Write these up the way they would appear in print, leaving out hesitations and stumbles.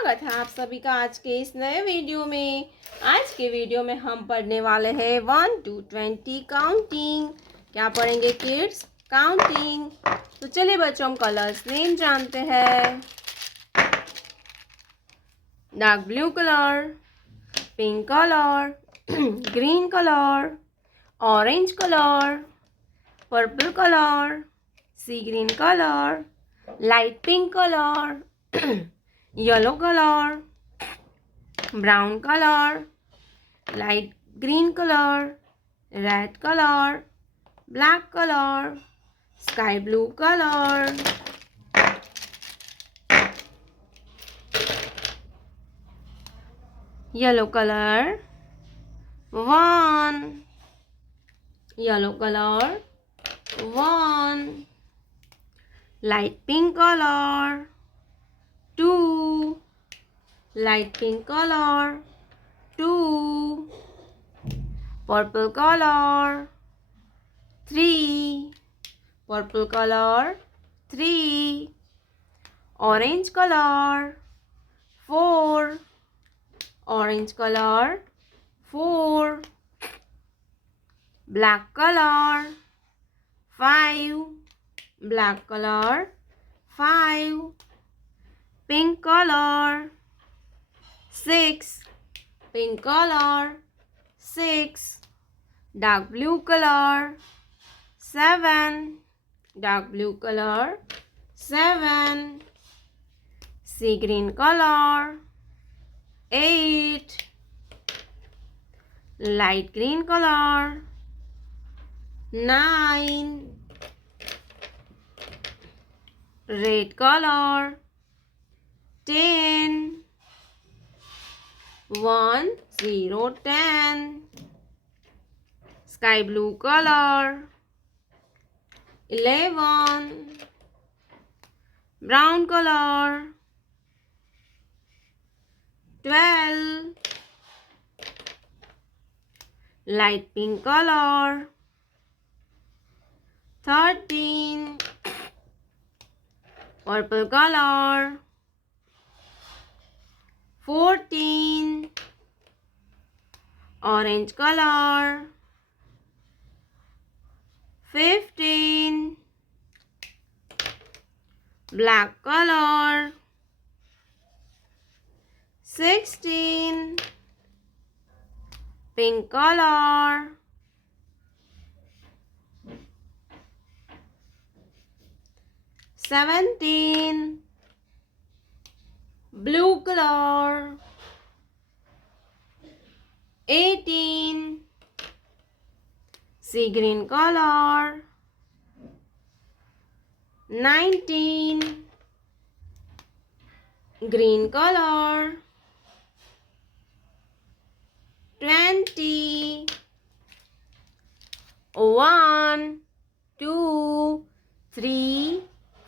स्वागत है आप सभी का आज के इस नए वीडियो में। आज के वीडियो में हम पढ़ने वाले हैं 1 to 20 काउंटिंग। क्या पढ़ेंगे किड्स? काउंटिंग। तो चलिए बच्चों हम कलर्स नेम जानते हैं। Dark blue colour, pink colour, green colour, orange colour, purple colour, sea green colour, light pink colour, yellow colour, brown colour, light green colour, red colour, black colour, sky blue colour. Yellow colour 1, yellow colour 1, light pink colour 2, light pink color 2, purple color 3, purple color 3, orange color 4, orange color 4, black color 5, black color 5, pink color 6, pink color 6, dark blue color 7, dark blue color 7, sea green color 8, light green color 9, red color 10, 1 0 10, sky blue color 11, brown color 12, light pink color 13, purple color 14, orange color 15, black color 16, pink color 17, blue color 18, sea green color 19, green color 20, 1 2 3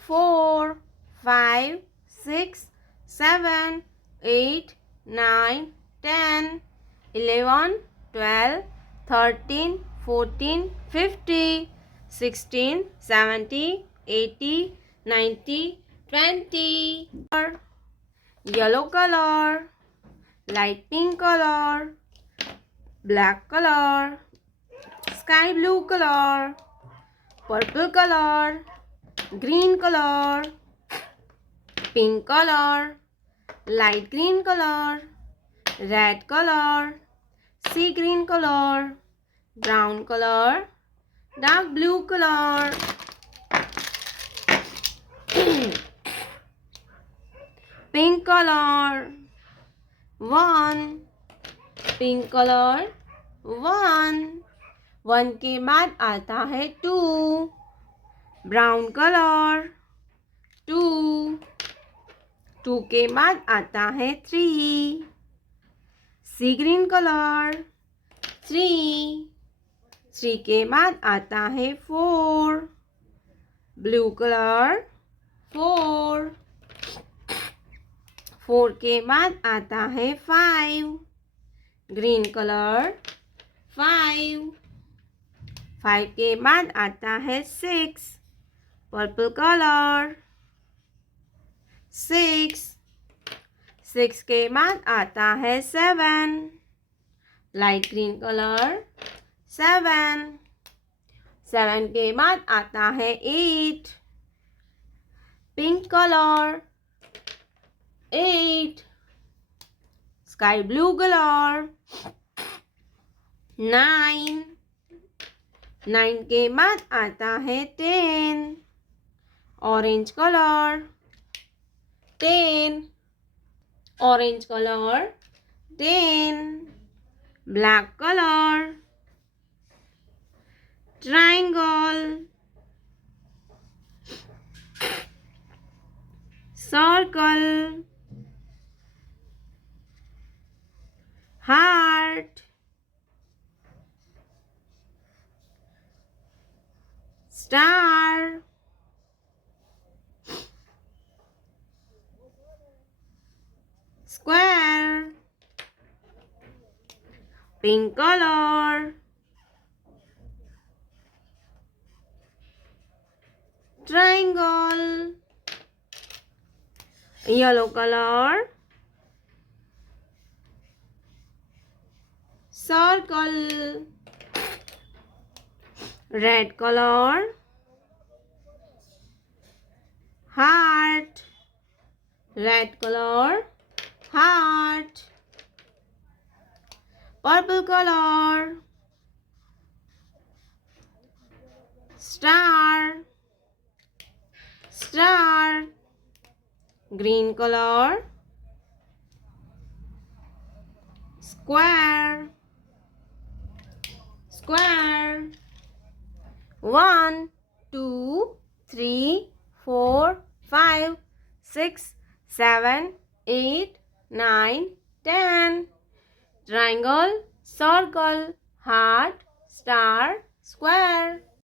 4 5 6 7 8 9 10 11 12 13 14 15 16 17 18 19 20, yellow color, light pink color, black color, sky blue color, purple color, green color, pink color, light green color, red color, sea green color, brown color, dark blue color. Pink color 1, pink color 1, 1 के बाद आता है 2, brown colour 2, 2 के बाद आता है 3, सी green colour 3, 3 के बाद आता है 4, ब्लू कलर 4, 4 के बाद आता है 5, ग्रीन कलर 5, 5 के बाद आता है 6, पर्पल कलर 6, 6 के बाद आता है 7, लाइट ग्रीन कलर 7। 7 के बाद आता है 8, pink colour 8, sky blue colour 9। 9 के बाद आता है 10, orange colour 10, orange colour 10, black colour, triangle, circle, heart, star, square, pink colour, triangle, yellow color, circle, red color, heart, red color, heart, purple color, star, star, green color, square, square, 1 2 3 4 5 6 7 8 9 10, triangle, circle, heart, star, square.